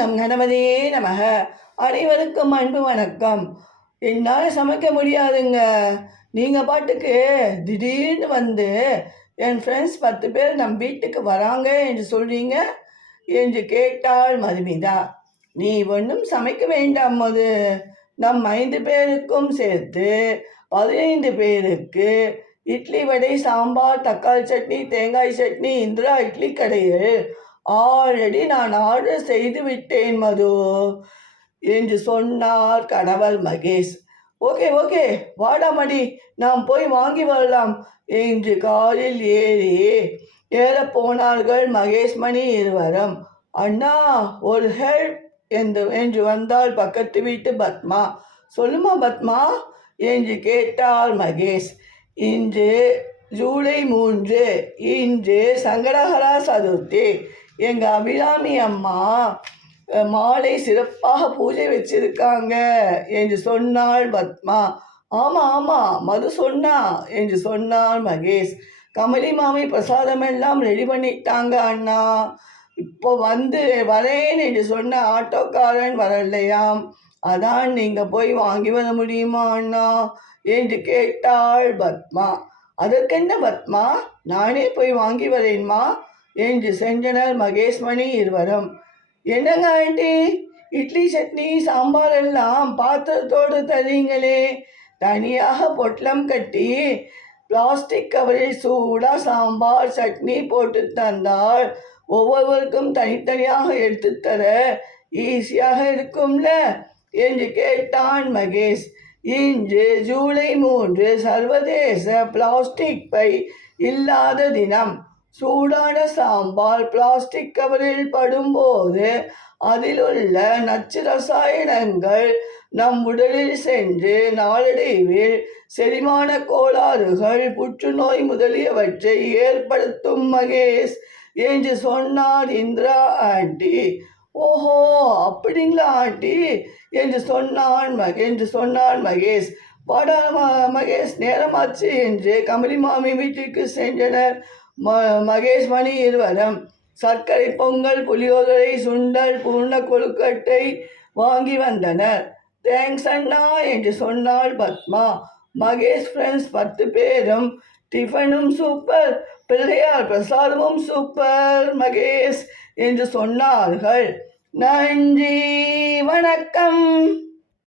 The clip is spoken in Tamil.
நம் கணபதியே நமக. அனைவருக்கும் அன்பு வணக்கம். என்னால் சமைக்க முடியாதுங்க. நீங்கள் பாட்டுக்கு திடீர்னு வந்து என் ஃப்ரெண்ட்ஸ் 10 பேர் நம் வீட்டுக்கு வராங்க என்று சொல்கிறீங்க என்று கேட்டாள் மதுமிதா. நீ ஒன்றும் சமைக்க வேண்டாம் மது. நம் 5 பேருக்கும் சேர்த்து 15 பேருக்கு இட்லி, வடை, சாம்பார், தக்காளி சட்னி, தேங்காய் சட்னி இந்திரா இட்லி கடையில் ஆல்ரெடி நான் ஆர்டர் செய்து விட்டேன் மது என்று சொன்னார் கணவர் மகேஷ். ஓகே ஓகே, வாடா மடி, நாம் போய் வாங்கி வரலாம் என்று காரில் ஏற போனார்கள் மகேஷ் மணி இருவரும். அண்ணா ஒரு ஹெல்ப் என்று வந்தால் பக்கத்து வீட்டு பத்மா. சொல்லுமா பத்மா என்று கேட்டார் மகேஷ். இன்று ஜூலை 3, இன்று சங்கடஹரா சதுர்த்தி. எங்கள் அபிராமி அம்மா மாலை சிறப்பாக பூஜை வச்சிருக்காங்க என்று சொன்னாள் பத்மா. ஆமாம் ஆமாம், மது சொன்னா என்று சொன்னார் மகேஷ். கமலி மாமி பிரசாதமெல்லாம் ரெடி பண்ணிட்டாங்க அண்ணா. இப்போ வரேன் என்று சொன்ன ஆட்டோக்காரன் வரலையாம். அதான் நீங்கள் போய் வாங்கி வர முடியுமா அண்ணா என்று கேட்டாள் பத்மா. அதற்கென்ன பத்மா, நானே போய் வாங்கி வரேன்மா என்று சென்றனர் மகேஷ் மணி இருவரும். என்னங்க ஆண்டி, இட்லி சட்னி சாம்பார் எல்லாம் பாத்திரத்தோடு தரீங்களே, தனியாக பொட்டலம் கட்டி பிளாஸ்டிக் கவரில் சூடாக சாம்பார் சட்னி போட்டு தந்தால் ஒவ்வொருவருக்கும் தனித்தனியாக எடுத்து தர ஈஸியாக இருக்கும்ல என்று கேட்டான் மகேஷ். இன்று ஜூலை 3 சர்வதேச பிளாஸ்டிக் பை இல்லாத தினம். சூடான சாம்பார் பிளாஸ்டிக் கவரில் படும்போது அதிலுள்ள நச்சு ரசாயனங்கள் நம் உடலில் சென்று நாளடைவில் செரிமான கோளாறுகள், புற்றுநோய் முதலியவற்றை ஏற்படுத்தும் மகேஷ் என்று சொன்னார் இந்திரா ஆண்டி. ஓஹோ அப்படிங்களா ஆண்டி என்று சொன்னான் மகேஷ். வாடா மகேஷ், நேரமாச்சு என்று கமலி மாமி வீட்டிற்கு சென்றனர் மகேஷ் மணி இருவரும். சர்க்கரை பொங்கல், புளியோதரை, சுண்டல், பூர்ண கொழுக்கட்டை வாங்கி வந்தனர். தேங்க்ஸ் அண்ணா என்று சொன்னாள் பத்மா. மகேஷ் ஃப்ரெண்ட்ஸ் 10 பேரும் டிஃபனும் சூப்பர், பிள்ளையார் பிரசாதமும் சூப்பர் மகேஷ் என்று சொன்னார்கள். நன்றி, வணக்கம்.